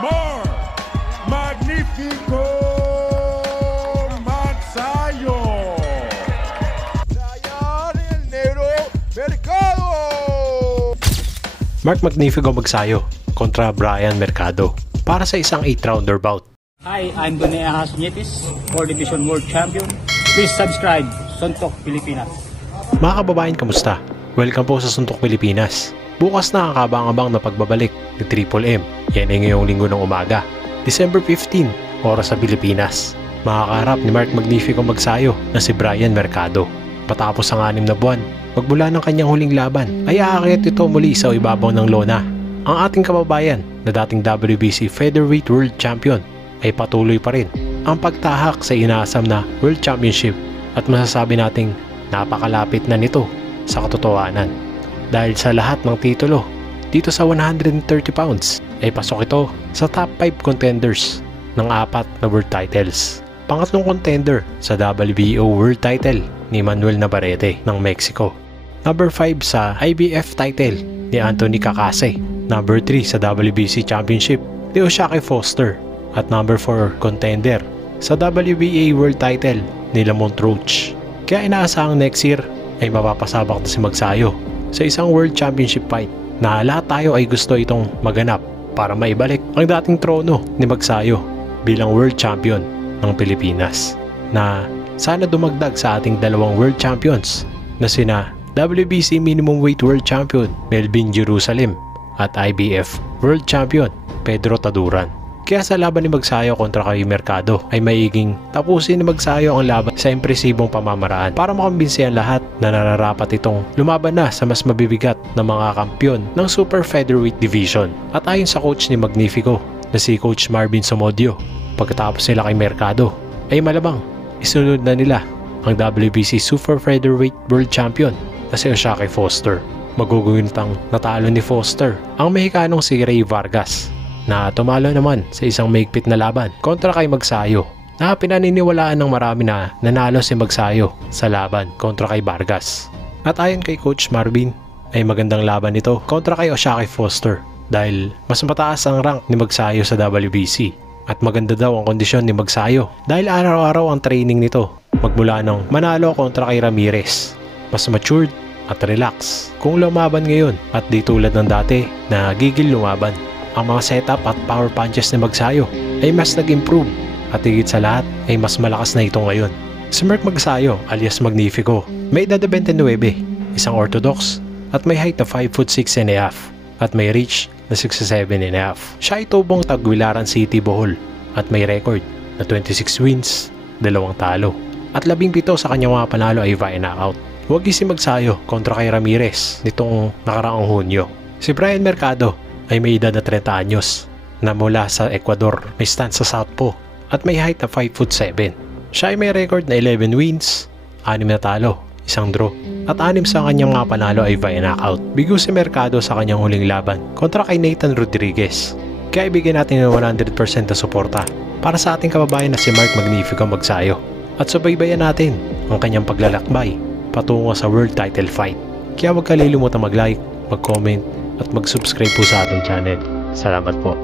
Mar Magnifico Magsayo. Brian el Negro Mercado. Mark Magnifico Magsayo kontra Brian Mercado para sa isang 8-rounder bout. Hi, I'm Donnie Ahas Nietis, 4 Division World Champion. Please subscribe, Suntok Pilipinas. Mga kababayan, kamusta? Welcome po sa Suntok Pilipinas. Bukas na ang kabang-abang na pagbabalik ni Triple M. Yan ay ngayong linggo ng umaga, December 15, oras sa Pilipinas. Makakaharap ni Mark Magnifico Magsayo na si Brian Mercado. Patapos ang 6 na buwan, magmula ng kanyang huling laban, ay aakyat ito muli sa ibabaw ng lona. Ang ating kababayan na dating WBC Featherweight World Champion ay patuloy pa rin ang pagtahak sa inaasam na World Championship at masasabi nating napakalapit na nito sa katotohanan. Dahil sa lahat ng titulo dito sa 130 pounds ay pasok ito sa top 5 contenders ng 4 na world titles. Pangatlong contender sa WBO world title ni Manuel Navarrete ng Mexico. Number 5 sa IBF title ni Anthony Kakase. Number 3 sa WBC Championship ni O'Shaquie Foster. At number 4 contender sa WBA world title ni Lamont Roach. Kaya inaasahang next year ay mapapasabak na si Magsayo sa isang world championship fight na lahat tayo ay gusto itong maganap para maibalik ang dating trono ni Magsayo bilang world champion ng Pilipinas, na sana dumagdag sa ating dalawang world champions na sina WBC minimum weight world champion Melvin Jerusalem at IBF world champion Pedro Taduran. Kaya sa laban ni Magsayo kontra kay Mercado ay maiging tapusin ni Magsayo ang laban sa impresibong pamamaraan para makumbinsi ang lahat na nararapat itong lumaban na sa mas mabibigat na mga kampyon ng Super Featherweight Division. At ayon sa coach ni Magnifico na si Coach Marvin Somodio, pagkatapos nila kay Mercado ay malamang isunod na nila ang WBC Super Featherweight World Champion na si O'Shaquie Foster. Magugunitang natalo ni Foster ang Mexicanong si Rey Vargas na tumalo naman sa isang mahigpit na laban kontra kay Magsayo, na pinaniniwalaan ng marami na nanalo si Magsayo sa laban kontra kay Vargas. At ayon kay Coach Marvin ay magandang laban ito kontra kay O'Shaquie Foster dahil mas mataas ang rank ni Magsayo sa WBC at maganda daw ang kondisyon ni Magsayo dahil araw-araw ang training nito magmula nung manalo kontra kay Ramirez. Mas matured at relax kung lumaban ngayon at di tulad ng dati na gigil lumaban. Ang mga setup at power punches ni Magsayo ay mas nag-improve at higit sa lahat ay mas malakas na ito ngayon. Si Mark Magsayo alias Magnifico may edad na 29, isang orthodox at may height na 5'6" at may reach na 6'7". Siya ay tubong Tagbilaran City, Bohol at may record na 26 wins, 2 talo at 17 sa kanyang mga panalo ay via knockout. Wagi si Magsayo kontra kay Ramirez nitong nakaraang Hunyo. Si Brian Mercado ay may edad na 30 anyos na mula sa Ecuador, may stand sa Southpaw at may height na 5'7". Siya ay may record na 11 wins, 6 na talo, 1 draw at 6 sa kanyang mga panalo ay via knockout. Bigo si Mercado sa kanyang huling laban kontra kay Nathan Rodriguez. Kaya ibigay natin ng 100% na suporta para sa ating kababayan na si Mark Magnifico Magsayo at subaybayan natin ang kanyang paglalakbay patungo sa world title fight. Kaya huwag kalilimutang mag-like, mag-comment at mag-subscribe po sa ating channel. Salamat po.